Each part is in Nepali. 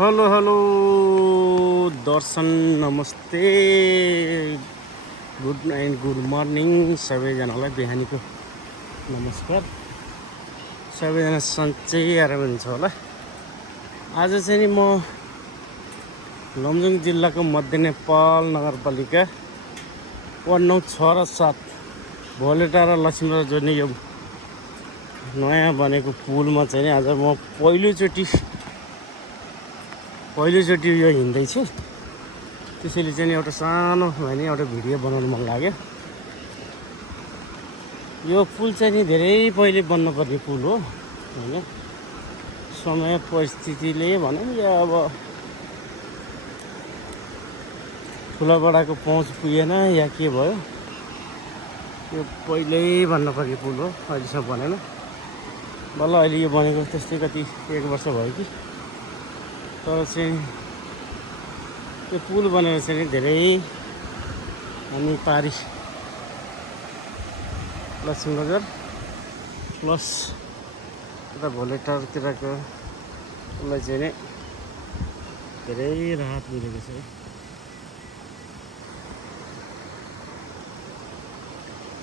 हेलो हेलो दर्शन नमस्ते गुड नाइट गुड मर्निङ सबैजनालाई बिहानीको नमस्कार। सबैजना सन्चै आराम हुन्छ होला। आज चाहिँ नि म लमजुङ जिल्लाको मध्य नेपाल नगरपालिका वार्ड नम्बर 6 र 7 भोलेटा र लक्ष्मीलाई जोड्ने यो नयाँ बनेको पुलमा चाहिँ नि आज म पहिलोचोटि यो हिँड्दैछु। त्यसैले चाहिँ एउटा सानो भए नि एउटा भिडियो बनाउनु मन लाग्यो। यो पुल चाहिँ नि धेरै पहिले बन्नुपर्ने पुल हो हैन। समय परिस्थितिले भनौँ या अब ठुलाबडाको पहुँच पुगेन या के भयो, यो पहिल्यै बन्नुपर्ने पुल हो, अहिलेसम्म बनेन। बल्ल अहिले यो बनेको त्यस्तै कति 1 वर्ष भयो कि। तर चाहिँ यो पुल बनेर चाहिँ धेरै हामी पारी लक्ष्मीनगर प्लस यता भोलेटारतिरको उसलाई चाहिँ नि धेरै राहत मिलेको छ।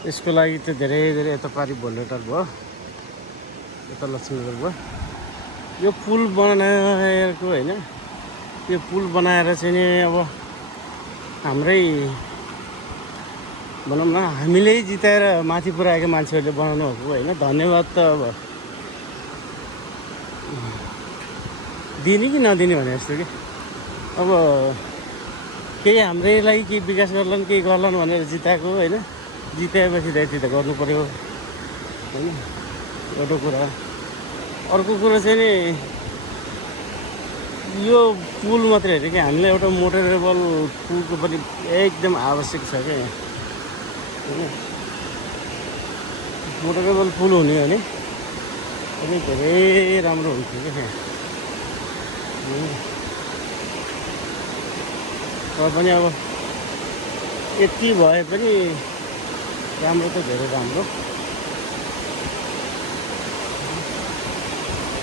यसको लागि त धेरै यता पारी भोलेटार भयो, यता लक्ष्मीनगर भयो। यो पुल बनाएको हैन, यो पुल बनाएर चाहिँ नि अब हाम्रै भनौँ न हामीले जिताएर माथि पुऱ्याएको मान्छेहरूले बनाउनु भएको हैन। धन्यवाद त अब दिने कि नदिने भने जस्तो कि। अब केही हाम्रै लागि केही विकास गर्लान् केही गर्लान् भनेर जिताएको हैन। जिताएपछि दायित्व त गर्नु पर्यो हैन, एउटा कुरा। अर्को कुरा चाहिँ नि यो पुल मात्रै होइन कि हामीलाई एउटा मोटरेबल पुलको पनि एकदम आवश्यक छ क्या यहाँ हैन। मोटरेबल पुल हुने हो भने पनि धेरै राम्रो हुन्थ्यो क्या यहाँ। तर पनि अब यति भए पनि राम्रो त धेरै राम्रो,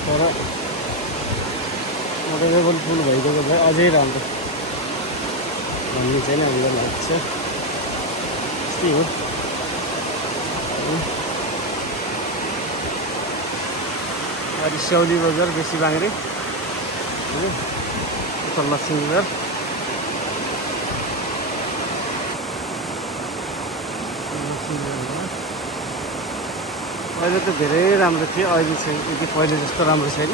तर मोटरेबल पुल भइदिएको भए अझै राम्रो भन्ने चाहिँ हामीलाई लाग्छ। त्यस्तै हो। अहिले स्याउली बजार बेसी बाङ्रे उता लक्ष्मीनगर अहिले त धेरै राम्रो थियो, अहिले चाहिँ यति पहिले जस्तो राम्रो छैन।